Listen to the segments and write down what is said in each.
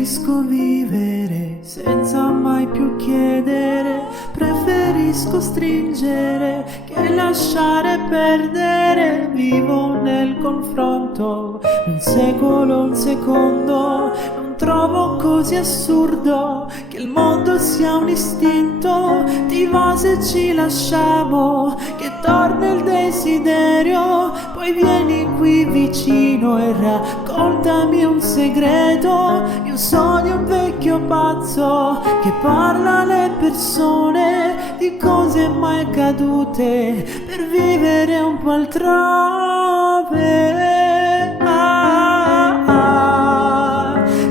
Preferisco vivere senza mai più chiedere, preferisco stringere che lasciare perdere. Vivo nel confronto, un secolo, un secondo. Non trovo così assurdo che il mondo sia un istinto. Ti va se ci lasciamo, che torna il desiderio. Poi vieni qui vicino e raccontami un segreto. Io sono un vecchio pazzo che parla alle persone di cose mai accadute per vivere un po' altrove.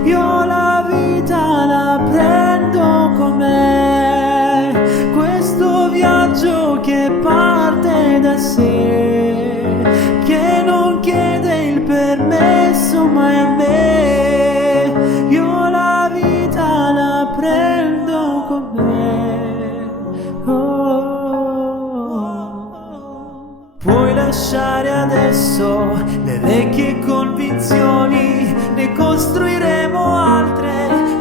Io la vita la prendo com'è, questo viaggio che parte da sé, che non chiede il permesso mai a me. Io la vita la prendo com'è. Puoi lasciare adesso le vecchie convinzioni, ne costruiremo altre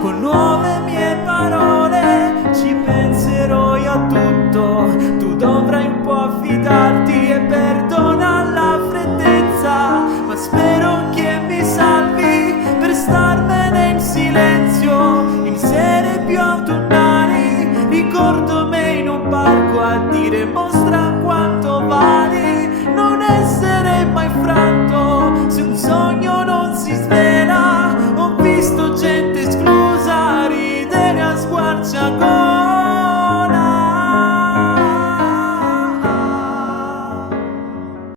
con nuove mie parole. Ci penserò io a tutto, tu dovrai un po' affidarti e perdona la freddezza, ma spero che mi salvi per starmene in silenzio in sere più autunnali. Ricordo me in un parco a dire mostra quanto vali.